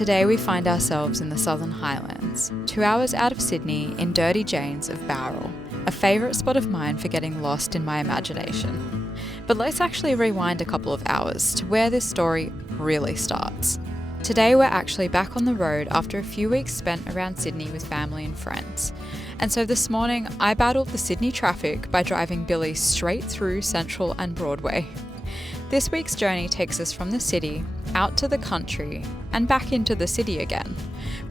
Today we find ourselves in the Southern Highlands, 2 hours out of Sydney in Dirty Jane's of Bowral, a favourite spot of mine for getting lost in my imagination. But let's actually rewind a couple of hours to where this story really starts. Today we're actually back on the road after a few weeks spent around Sydney with family and friends. And so this morning I battled the Sydney traffic by driving Billy straight through Central and Broadway. This week's journey takes us from the city, out to the country, and back into the city again,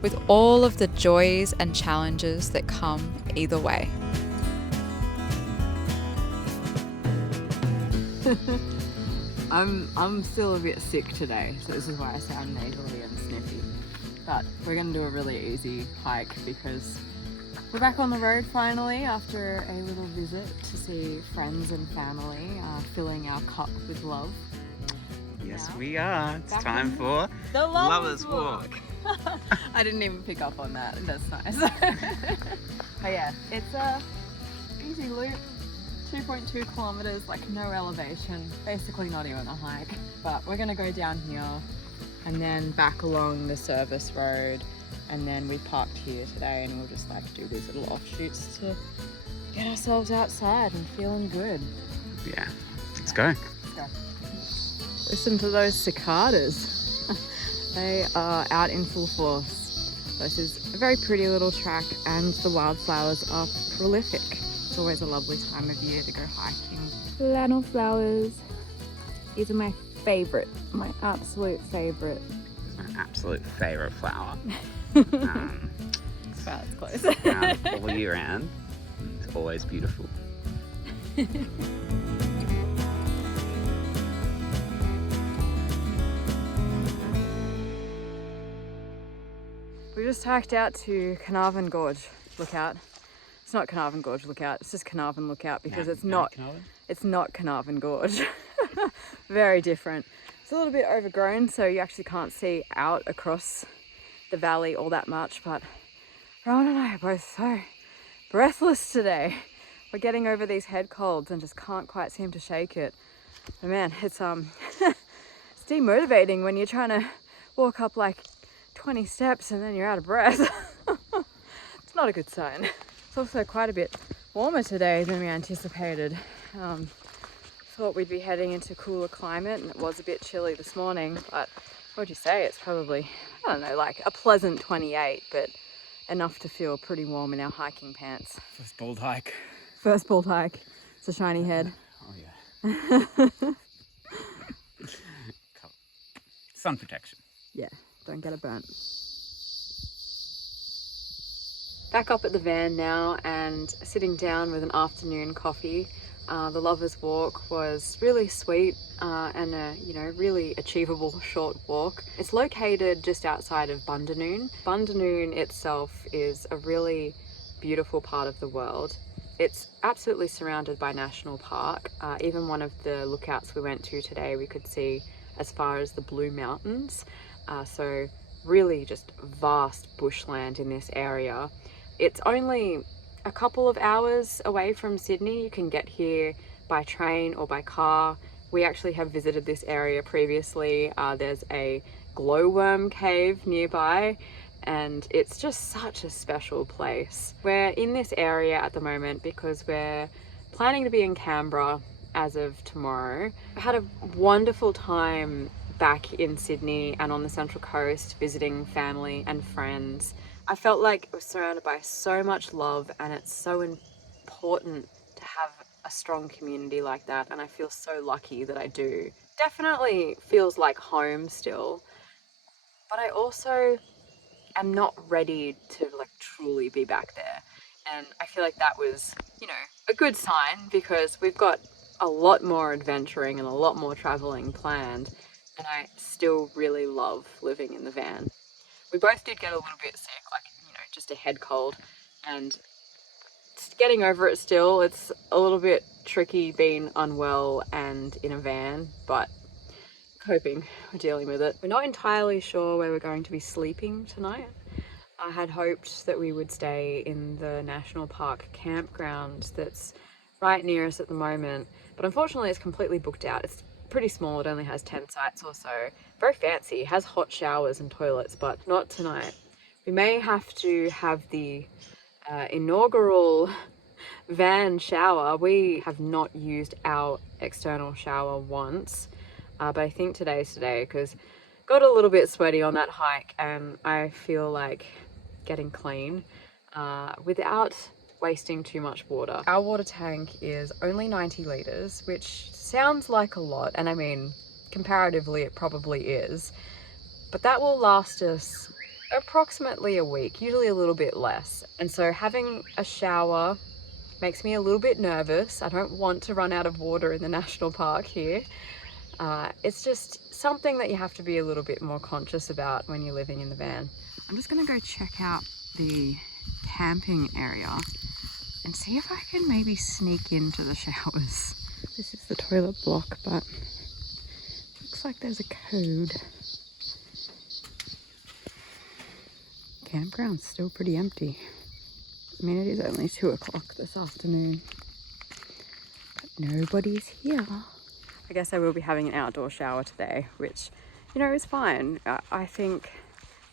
with all of the joys and challenges that come either way. I'm still a bit sick today, so this is why I sound nasally and sniffy. But we're gonna do a really easy hike because we're back on the road finally after a little visit to see friends and family, filling our cup with love. Yes, Now, we are. It's back time in for the Lovers Walk. I didn't even pick up on that. That's nice. But yeah, it's a easy loop. 2.2 kilometers, like no elevation, basically not even a hike. But we're gonna go down here and then back along the service road, and then we parked here today and we'll just like do these little offshoots to get ourselves outside and feeling good. Yeah, let's go. Listen to those cicadas. They are out in full force. This is a very pretty little track and the wildflowers are prolific. It's always a lovely time of year to go hiking. Flannel flowers. These are my favourite, my absolute favourite. It's my absolute favourite flower. That's close. All year round. It's always beautiful. We just hiked out to Carnarvon Gorge Lookout. It's not Carnarvon Gorge Lookout, it's just Carnarvon Lookout because it's not Carnarvon Gorge. Very different. It's a little bit overgrown, so you actually can't see out across the valley all that much, but Rowan and I are both so breathless today. We're getting over these head colds and just can't quite seem to shake it. And man, it's it's demotivating when you're trying to walk up like 20 steps and then you're out of breath. It's not a good sign. It's also quite a bit warmer today than we anticipated. Thought we'd be heading into cooler climate and it was a bit chilly this morning, but what would you say? It's probably, I don't know, like a pleasant 28, but enough to feel pretty warm in our hiking pants. First bold hike. First bald hike. It's a shiny head. Oh yeah. Sun protection. Yeah, don't get it burnt. Back up at the van now and sitting down with an afternoon coffee. The Lovers Walk was really sweet and a really achievable short walk. It's located just outside of Bundanoon. Bundanoon itself is a really beautiful part of the world. It's absolutely surrounded by national park. Even one of the lookouts we went to today, we could see as far as the Blue Mountains. So really just vast bushland in this area. It's only a couple of hours away from Sydney. You can get here by train or by car. We actually have visited this area previously. There's a glowworm cave nearby and it's just such a special place. We're in this area at the moment because we're planning to be in Canberra as of tomorrow. I had a wonderful time back in Sydney and on the Central Coast visiting family and friends. I felt like I was surrounded by so much love and it's so important to have a strong community like that, and I feel so lucky that I do. Definitely feels like home still, but I also am not ready to like truly be back there. And I feel like that was, a good sign because we've got a lot more adventuring and a lot more traveling planned, and I still really love living in the van. We both did get a little bit sick, just a head cold, and getting over it still. It's a little bit tricky being unwell and in a van, but coping, we're dealing with it. We're not entirely sure where we're going to be sleeping tonight. I had hoped that we would stay in the National Park campground that's right near us at the moment, but unfortunately it's completely booked out. It's pretty small, it only has 10 sites or so, very fancy. It has hot showers and toilets, but not tonight. We may have to have the inaugural van shower. We have not used our external shower once, but I think today's today because got a little bit sweaty on that hike and I feel like getting clean without wasting too much water. Our water tank is only 90 litres, which sounds like a lot, and I mean comparatively it probably is, but that will last us approximately a week, usually a little bit less. And so having a shower makes me a little bit nervous. I don't want to run out of water in the national park here. It's just something that you have to be a little bit more conscious about when you're living in the van. I'm just gonna go check out the camping area and see if I can maybe sneak into the showers. This is the toilet block, but looks like there's a code. Campground's still pretty empty. I mean, it is only 2 o'clock this afternoon, but nobody's here. I guess I will be having an outdoor shower today, which, you know, is fine. I think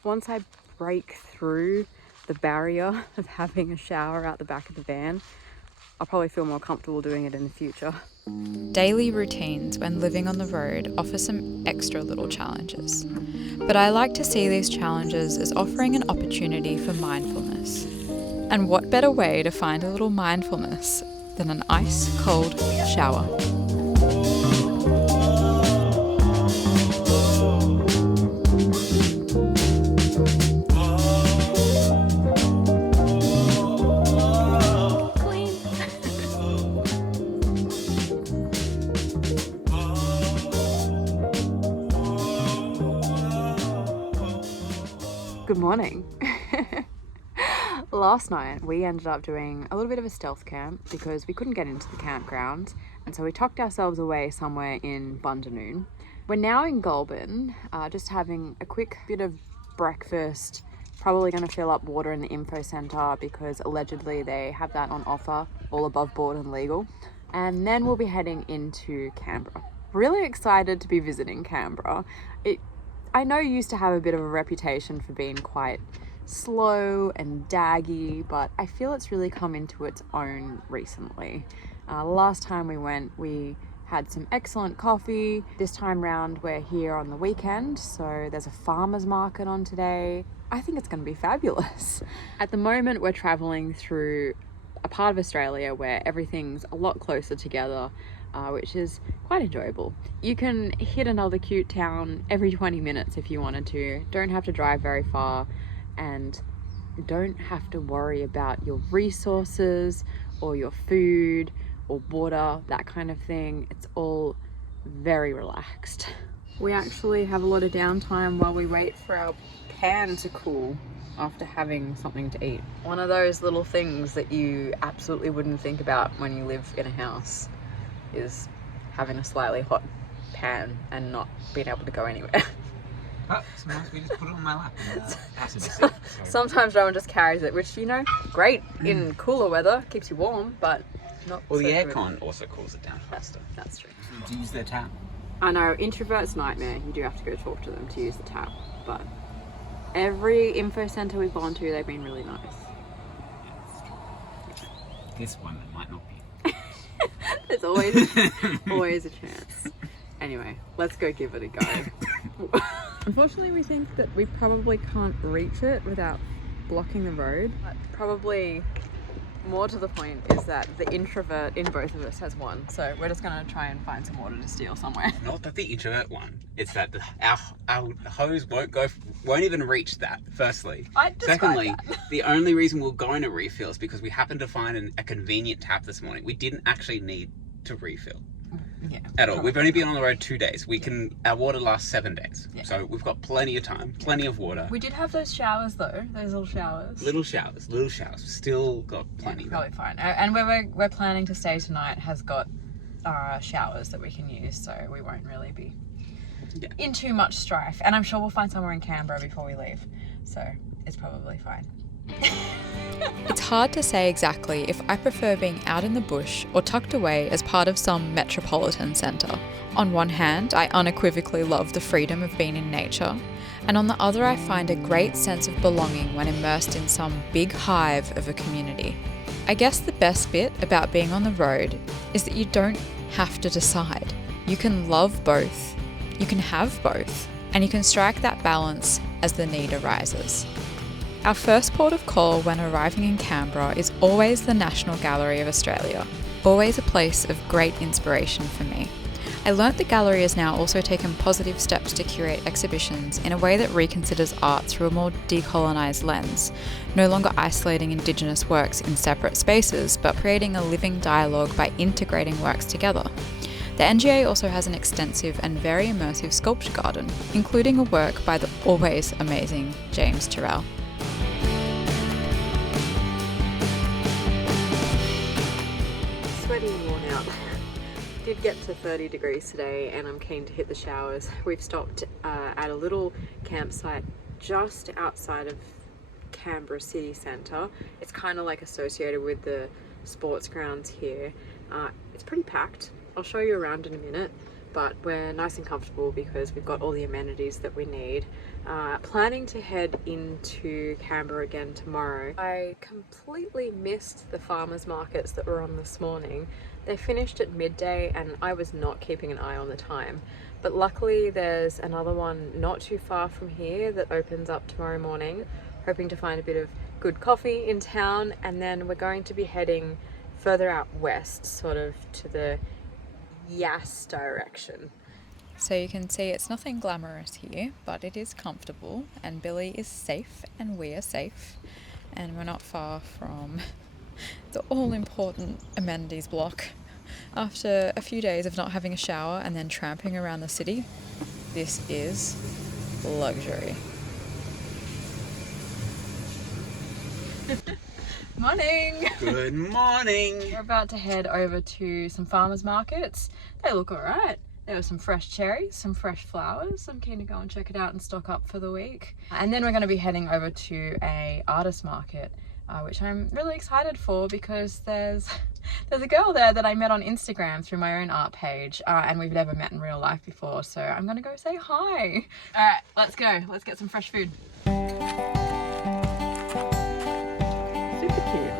once I break through the barrier of having a shower out the back of the van, I'll probably feel more comfortable doing it in the future. Daily routines when living on the road offer some extra little challenges, but I like to see these challenges as offering an opportunity for mindfulness. And what better way to find a little mindfulness than an ice-cold shower? Good morning. Last night we ended up doing a little bit of a stealth camp because we couldn't get into the campground, and so we tucked ourselves away somewhere in Bundanoon. We're now in Goulburn, just having a quick bit of breakfast, probably going to fill up water in the info centre because allegedly they have that on offer, all above board and legal, and then we'll be heading into Canberra. Really excited to be visiting Canberra. I know it used to have a bit of a reputation for being quite slow and daggy, but I feel it's really come into its own recently. Last time we went, we had some excellent coffee. This time round, we're here on the weekend, so there's a farmer's market on today. I think it's going to be fabulous. At the moment, we're traveling through a part of Australia where everything's a lot closer together, which is quite enjoyable. You can hit another cute town every 20 minutes if you wanted to. Don't have to drive very far and don't have to worry about your resources or your food or water, that kind of thing. It's all very relaxed. We actually have a lot of downtime while we wait for our pan to cool after having something to eat. One of those little things that you absolutely wouldn't think about when you live in a house is having a slightly hot pan and not being able to go anywhere. Oh, sometimes we just put it on my lap and Sometimes Rowan just carries it, which, you know, great in cooler weather, keeps you warm, but not Well, so the good. aircon also cools it down faster. That's true. You use their tap. I know, introvert's nightmare. You do have to go talk to them to use the tap, but every info centre we've gone to, they've been really nice. This one might not be. There's always a chance. Anyway, let's go give it a go. Unfortunately, we think that we probably can't reach it without blocking the road. But probably more to the point is that the introvert in both of us has won. So we're just going to try and find some water to steal somewhere. Not that the introvert one. It's that our hose won't even reach that, firstly. Secondly, the only reason we're going to refill is because we happened to find a convenient tap this morning. We didn't actually need to refill. Yeah, at all. We've only been on the road 2 days. Our water lasts 7 days. Yeah. So we've got plenty of time, plenty of water. We did have those showers though, those little showers. Little showers. Still got plenty. Yeah, probably fine. And where we're planning to stay tonight has got showers that we can use, so we won't really be in too much strife. And I'm sure we'll find somewhere in Canberra before we leave, so it's probably fine. It's hard to say exactly if I prefer being out in the bush or tucked away as part of some metropolitan centre. On one hand, I unequivocally love the freedom of being in nature, and on the other I find a great sense of belonging when immersed in some big hive of a community. I guess the best bit about being on the road is that you don't have to decide. You can love both, you can have both, and you can strike that balance as the need arises. Our first port of call when arriving in Canberra is always the National Gallery of Australia, always a place of great inspiration for me. I learnt the gallery has now also taken positive steps to curate exhibitions in a way that reconsiders art through a more decolonised lens, no longer isolating Indigenous works in separate spaces, but creating a living dialogue by integrating works together. The NGA also has an extensive and very immersive sculpture garden, including a work by the always amazing James Turrell. Sweaty and worn out. Did get to 30 degrees today and I'm keen to hit the showers. We've stopped at a little campsite just outside of Canberra City Centre. It's kind of like associated with the sports grounds here. It's pretty packed. I'll show you around in a minute, but we're nice and comfortable because we've got all the amenities that we need. Planning to head into Canberra again tomorrow. I completely missed the farmers markets that were on this morning. They finished at midday and I was not keeping an eye on the time. But luckily there's another one not too far from here that opens up tomorrow morning. Hoping to find a bit of good coffee in town, and then we're going to be heading further out west, sort of to the Yass direction. So you can see it's nothing glamorous here, but it is comfortable, and Billy is safe and we are safe, and we're not far from the all-important amenities block. After a few days of not having a shower and then tramping around the city, this is luxury. Morning! Good morning! We're about to head over to some farmers markets. They look alright. There were some fresh cherries, some fresh flowers. I'm keen to go and check it out and stock up for the week. And then we're going to be heading over to a artist market, which I'm really excited for because there's a girl there that I met on Instagram through my own art page, and we've never met in real life before, so I'm going to go say hi. Alright, let's go. Let's get some fresh food. Super cute.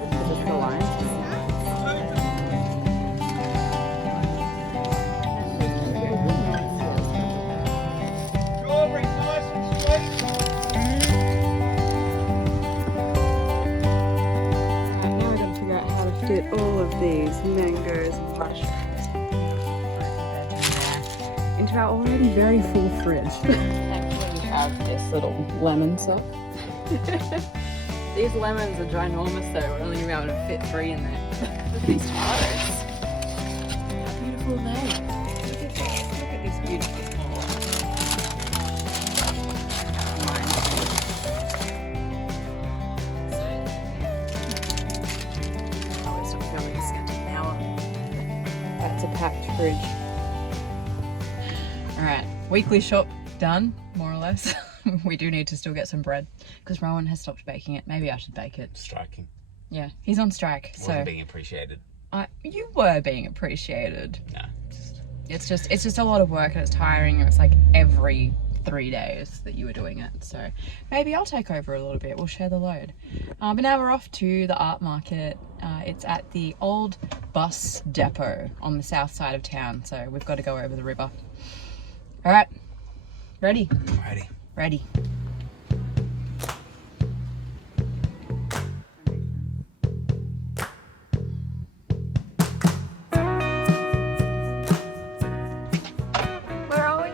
This is just the line. Get all of these mangoes and mushrooms into our already very full fridge. Thankfully we have this little lemon sauce. These lemons are ginormous though, we're only going to be able to fit 3 in there. Look at these tomatoes. How beautiful are they? Look at this beautiful a packed fridge. Alright, weekly shop done, more or less. We do need to still get some bread because Rowan has stopped baking it. Maybe I should bake it. Striking. Yeah, he's on strike. Wasn't being appreciated. You were being appreciated. No. It's just a lot of work and it's tiring and it's like every 3 days that you were doing it. So maybe I'll take over a little bit. We'll share the load. But now we're off to the art market. It's at the old bus depot on the south side of town. So we've got to go over the river. All right. Ready? Ready. Ready. Where are we?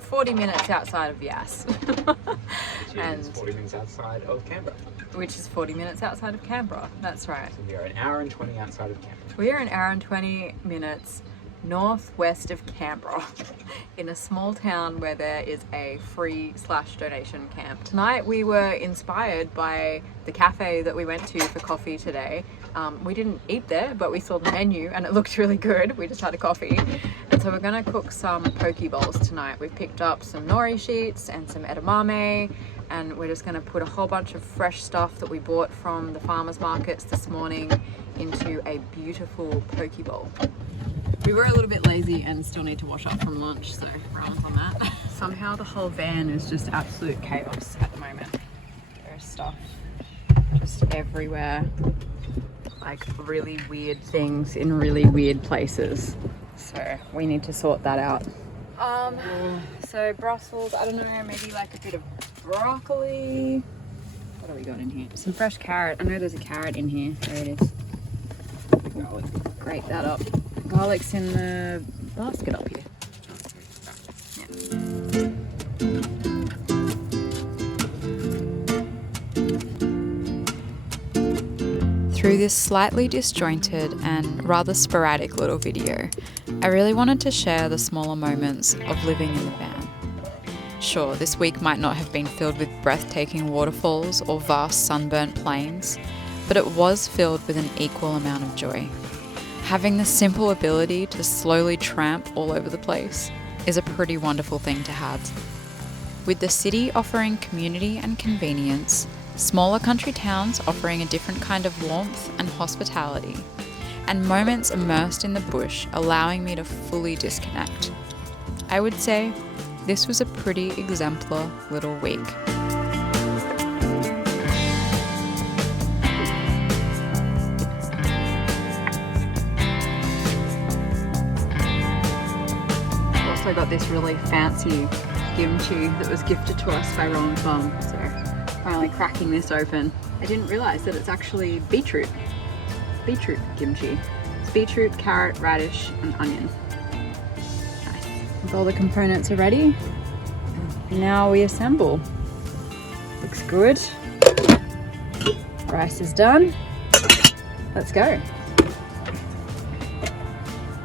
40 minutes outside of Yass. And 40 minutes outside of Canberra. Which is 40 minutes outside of Canberra. That's right. So we are an hour and 20 outside of Canberra. We are an hour and 20 minutes northwest of Canberra in a small town where there is a free/donation camp. Tonight we were inspired by the cafe that we went to for coffee today. We didn't eat there, but we saw the menu and it looked really good. We just had a coffee. And so we're gonna cook some poke bowls tonight. We've picked up some nori sheets and some edamame and we're just going to put a whole bunch of fresh stuff that we bought from the farmers markets this morning into a beautiful poke bowl. We were a little bit lazy and still need to wash up from lunch, so rounds on that. Somehow the whole van is just absolute chaos at the moment. There's stuff just everywhere, like really weird things in really weird places. So we need to sort that out. So Brussels, I don't know, maybe like a bit of broccoli. What have we got in here? Some fresh carrot. I know there's a carrot in here. There it is. Garlic. Grate that up. Garlic's in the basket up here. Through this slightly disjointed and rather sporadic little video, I really wanted to share the smaller moments of living in the van. Sure, this week might not have been filled with breathtaking waterfalls or vast sunburnt plains, but it was filled with an equal amount of joy. Having the simple ability to slowly tramp all over the place is a pretty wonderful thing to have. With the city offering community and convenience, smaller country towns offering a different kind of warmth and hospitality, and moments immersed in the bush allowing me to fully disconnect, I would say this was a pretty exemplar little week. Also got this really fancy kimchi that was gifted to us by Roland's mum, so finally cracking this open. I didn't realise that it's actually beetroot kimchi. It's beetroot, carrot, radish and onion. Nice. All the components are ready. Now we assemble. Looks good. Rice is done. Let's go.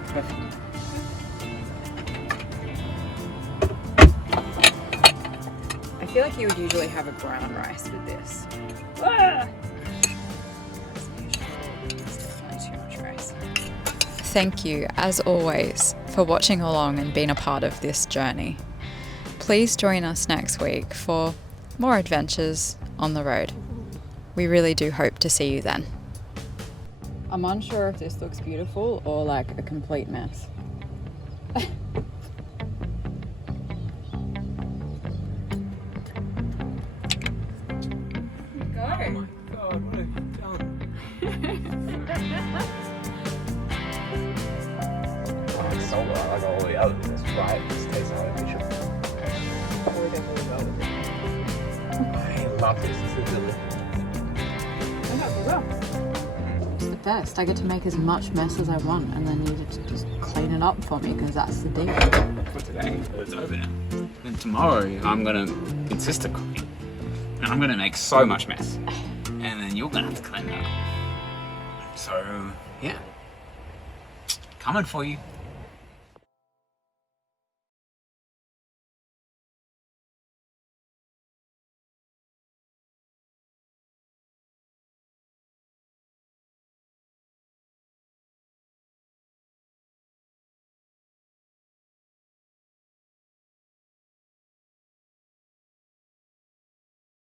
Perfect. I feel like you would usually have a brown rice with this. Ah! It's definitely too much rice. Thank you, as always, for watching along and being a part of this journey. Please join us next week for more adventures on the road. We really do hope to see you then. I'm unsure if this looks beautiful or like a complete mess. I got all the others. That's right. This tastes artificial. I love this. This is delicious. It's the best. I get to make as much mess as I want, and then you just clean it up for me because that's the deal. For today, it's over now. And tomorrow, I'm gonna insist to clean, and I'm gonna make so much mess, and then you're gonna have to clean it up. So yeah, coming for you.